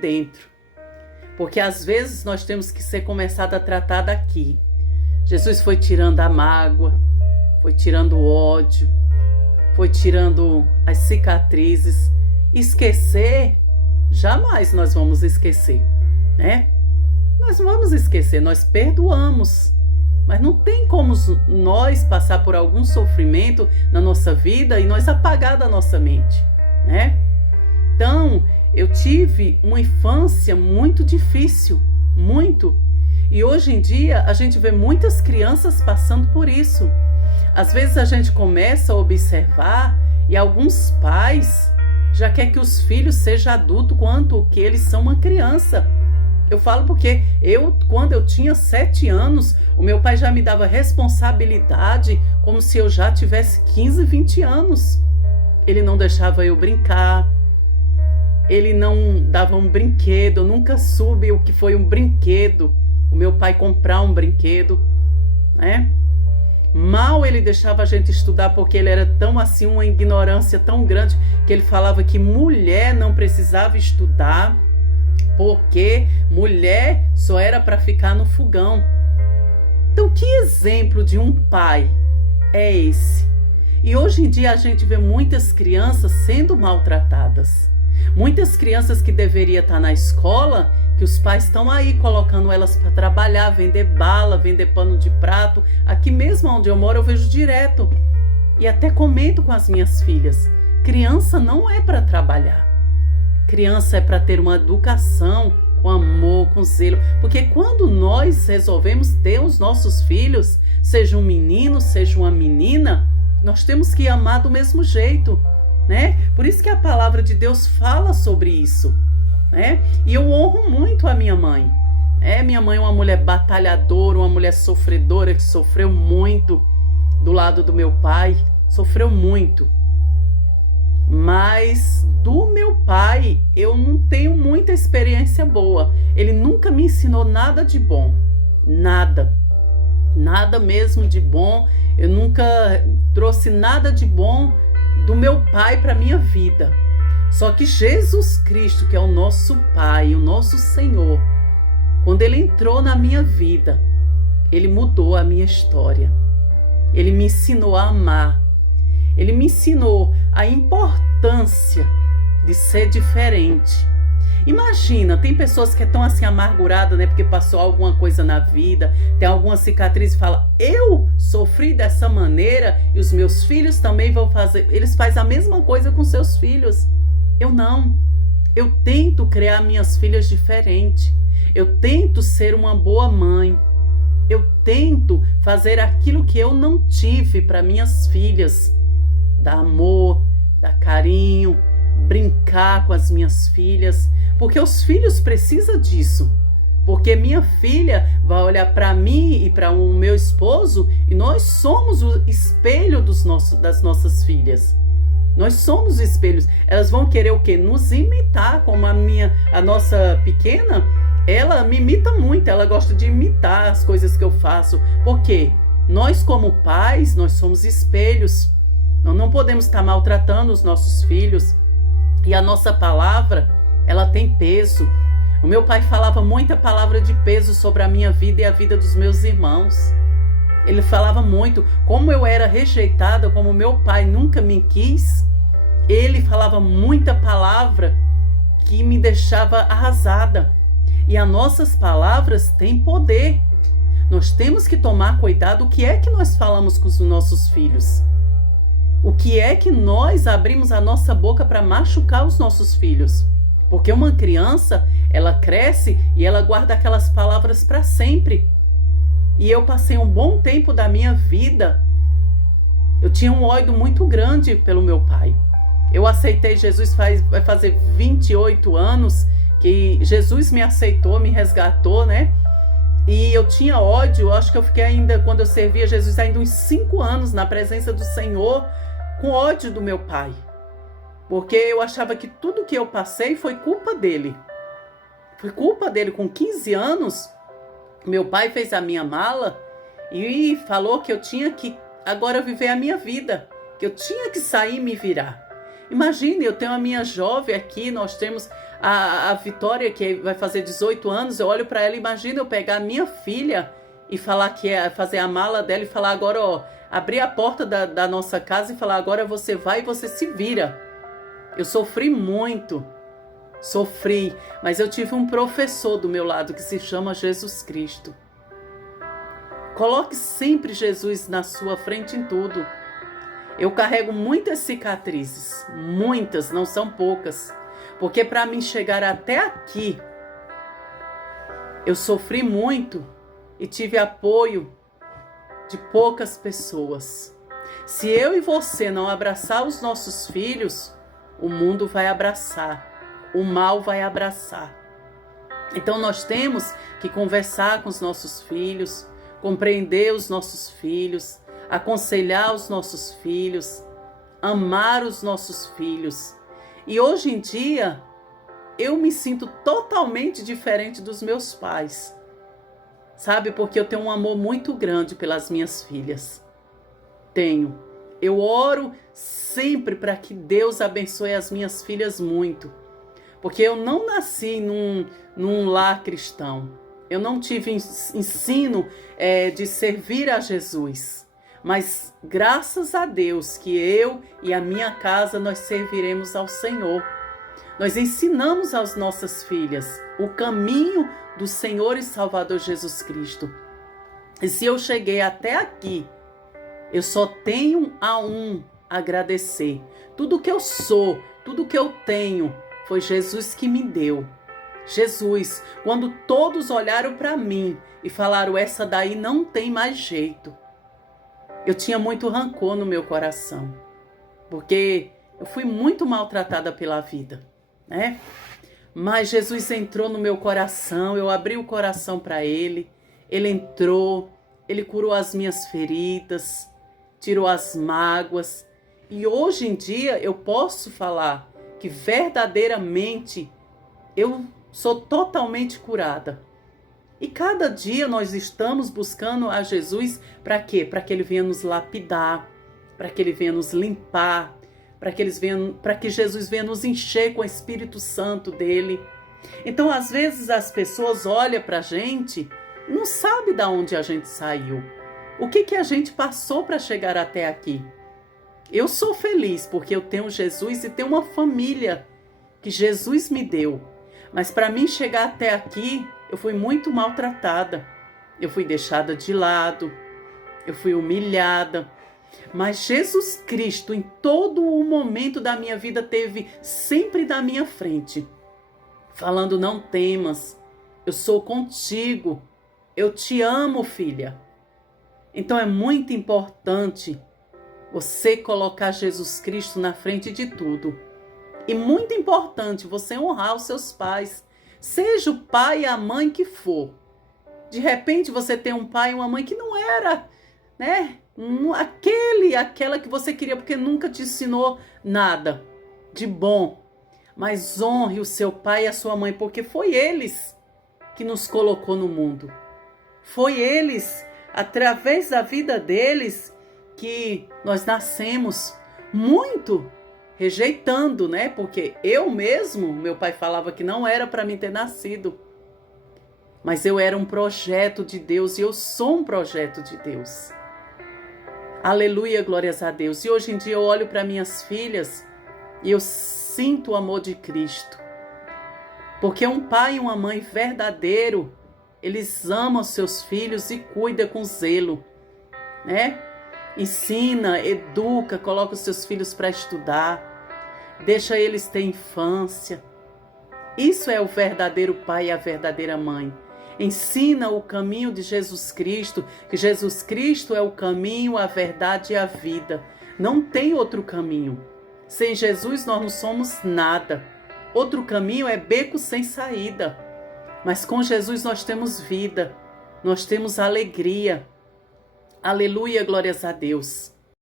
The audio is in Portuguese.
dentro. Porque às vezes nós temos que ser começado a tratar daqui. Jesus foi tirando a mágoa, foi tirando o ódio, foi tirando as cicatrizes. Esquecer, jamais nós vamos esquecer, né? Nós não vamos esquecer, nós perdoamos. Mas não tem como nós passar por algum sofrimento na nossa vida e nós apagar da nossa mente, né? Então, eu tive uma infância muito difícil, muito. E hoje em dia a gente vê muitas crianças passando por isso. Às vezes a gente começa a observar e alguns pais já querem que os filhos sejam adultos quanto que eles são uma criança. Eu falo porque quando eu tinha 7 anos, o meu pai já me dava responsabilidade como se eu já tivesse 15, 20 anos. Ele não deixava eu brincar, ele não dava um brinquedo, eu nunca soube o que foi um brinquedo, o meu pai comprar um brinquedo, né? Mal ele deixava a gente estudar porque ele era tão assim, uma ignorância tão grande, que ele falava que mulher não precisava estudar, porque mulher só era para ficar no fogão. Então, que exemplo de um pai é esse? E hoje em dia a gente vê muitas crianças sendo maltratadas. Muitas crianças que deveriam estar na escola, que os pais estão aí colocando elas para trabalhar, vender bala, vender pano de prato. Aqui mesmo onde eu moro eu vejo direto. E até comento com as minhas filhas. Criança não é para trabalhar. Criança é para ter uma educação com amor, com zelo. Porque quando nós resolvemos ter os nossos filhos, seja um menino, seja uma menina, nós temos que amar do mesmo jeito, né? Por isso que a palavra de Deus fala sobre isso, né? E eu honro muito a minha mãe. Minha mãe é uma mulher batalhadora, uma mulher sofredora que sofreu muito do lado do meu pai, sofreu muito. Mas do meu pai eu não tenho muita experiência boa. Ele nunca me ensinou nada de bom. Nada mesmo de bom. Eu nunca trouxe nada de bom do meu pai para minha vida. Só que Jesus Cristo, que é o nosso Pai, o nosso Senhor, quando Ele entrou na minha vida, Ele mudou a minha história. Ele me ensinou a amar. Ele me ensinou a importância de ser diferente. Imagina, tem pessoas que estão assim amarguradas, né? Porque passou alguma coisa na vida, tem alguma cicatriz e fala, eu sofri dessa maneira e os meus filhos também vão fazer. Eles fazem a mesma coisa com seus filhos. Eu não. Eu tento criar minhas filhas diferente. Eu tento ser uma boa mãe. Eu tento fazer aquilo que eu não tive para minhas filhas. Dar amor, dar carinho, brincar com as minhas filhas, porque os filhos precisam disso. Porque minha filha vai olhar para mim e para o meu esposo e nós somos o espelho das nossas filhas. Nós somos espelhos. Elas vão querer o quê? Nos imitar, como a nossa pequena, ela me imita muito, ela gosta de imitar as coisas que eu faço. Por quê? Nós como pais, nós somos espelhos. Nós não podemos estar maltratando os nossos filhos. E a nossa palavra, ela tem peso. O meu pai falava muita palavra de peso sobre a minha vida e a vida dos meus irmãos. Ele falava muito. Como eu era rejeitada, como meu pai nunca me quis, ele falava muita palavra que me deixava arrasada. E as nossas palavras têm poder. Nós temos que tomar cuidado. O que é que nós falamos com os nossos filhos? O que é que nós abrimos a nossa boca para machucar os nossos filhos? Porque uma criança, ela cresce e ela guarda aquelas palavras para sempre. E eu passei um bom tempo da minha vida. Eu tinha um ódio muito grande pelo meu pai. Eu aceitei Jesus vai fazer 28 anos que Jesus me aceitou, me resgatou, né? E eu tinha ódio, acho que eu fiquei ainda, quando eu servia Jesus, ainda uns 5 anos na presença do Senhor, com ódio do meu pai. Porque eu achava que tudo que eu passei foi culpa dele. Foi culpa dele. Com 15 anos, meu pai fez a minha mala e falou que eu tinha que agora viver a minha vida. Que eu tinha que sair e me virar. Imagine, eu tenho a minha jovem aqui, nós temos A Vitória, que vai fazer 18 anos, eu olho para ela, imagina eu pegar a minha filha e falar que é fazer a mala dela e falar agora, ó, abrir a porta da nossa casa e falar agora você vai e você se vira. Eu sofri muito, sofri, mas eu tive um professor do meu lado que se chama Jesus Cristo. Coloque sempre Jesus na sua frente em tudo. Eu carrego muitas cicatrizes, muitas, não são poucas, porque para mim chegar até aqui, eu sofri muito e tive apoio de poucas pessoas. Se eu e você não abraçar os nossos filhos, o mundo vai abraçar, o mal vai abraçar. Então nós temos que conversar com os nossos filhos, compreender os nossos filhos, aconselhar os nossos filhos, amar os nossos filhos. E hoje em dia, eu me sinto totalmente diferente dos meus pais. Sabe, porque eu tenho um amor muito grande pelas minhas filhas. Tenho. Eu oro sempre para que Deus abençoe as minhas filhas muito. Porque eu não nasci num lar cristão. Eu não tive ensino de servir a Jesus. Mas graças a Deus que eu e a minha casa nós serviremos ao Senhor. Nós ensinamos às nossas filhas o caminho do Senhor e Salvador Jesus Cristo. E se eu cheguei até aqui, eu só tenho a agradecer. Tudo que eu sou, tudo que eu tenho, foi Jesus que me deu. Jesus, quando todos olharam para mim e falaram, essa daí não tem mais jeito. Eu tinha muito rancor no meu coração, porque eu fui muito maltratada pela vida, né? Mas Jesus entrou no meu coração, eu abri o coração para Ele, Ele entrou, Ele curou as minhas feridas, tirou as mágoas. E hoje em dia eu posso falar que verdadeiramente eu sou totalmente curada. E cada dia nós estamos buscando a Jesus para quê? Para que Ele venha nos lapidar, para que Ele venha nos limpar, para que Jesus venha nos encher com o Espírito Santo dele. Então, às vezes, as pessoas olham para a gente e não sabem de onde a gente saiu. O que a gente passou para chegar até aqui. Eu sou feliz porque eu tenho Jesus e tenho uma família que Jesus me deu. Mas para mim chegar até aqui, eu fui muito maltratada. Eu fui deixada de lado, eu fui humilhada. Mas Jesus Cristo, em todo o momento da minha vida, esteve sempre na minha frente, falando, não temas, eu sou contigo, eu te amo, filha. Então é muito importante você colocar Jesus Cristo na frente de tudo. E muito importante você honrar os seus pais, seja o pai e a mãe que for. De repente você tem um pai e uma mãe que não era, né? Aquela que você queria, porque nunca te ensinou nada de bom. Mas honre o seu pai e a sua mãe, porque foi eles que nos colocou no mundo. Foi eles, através da vida deles, que nós nascemos muito rejeitando, né? Porque eu mesmo, meu pai falava que não era para mim ter nascido. Mas eu era um projeto de Deus e eu sou um projeto de Deus. Aleluia, glórias a Deus. E hoje em dia eu olho para minhas filhas e eu sinto o amor de Cristo. Porque um pai e uma mãe verdadeiro, eles amam seus filhos e cuidam com zelo, né? Ensina, educa, coloca os seus filhos para estudar, deixa eles ter infância. Isso é o verdadeiro pai e a verdadeira mãe. Ensina o caminho de Jesus Cristo, que Jesus Cristo é o caminho, a verdade e a vida. Não tem outro caminho. Sem Jesus nós não somos nada. Outro caminho é beco sem saída. Mas com Jesus nós temos vida, nós temos alegria. Aleluia, glórias a Deus.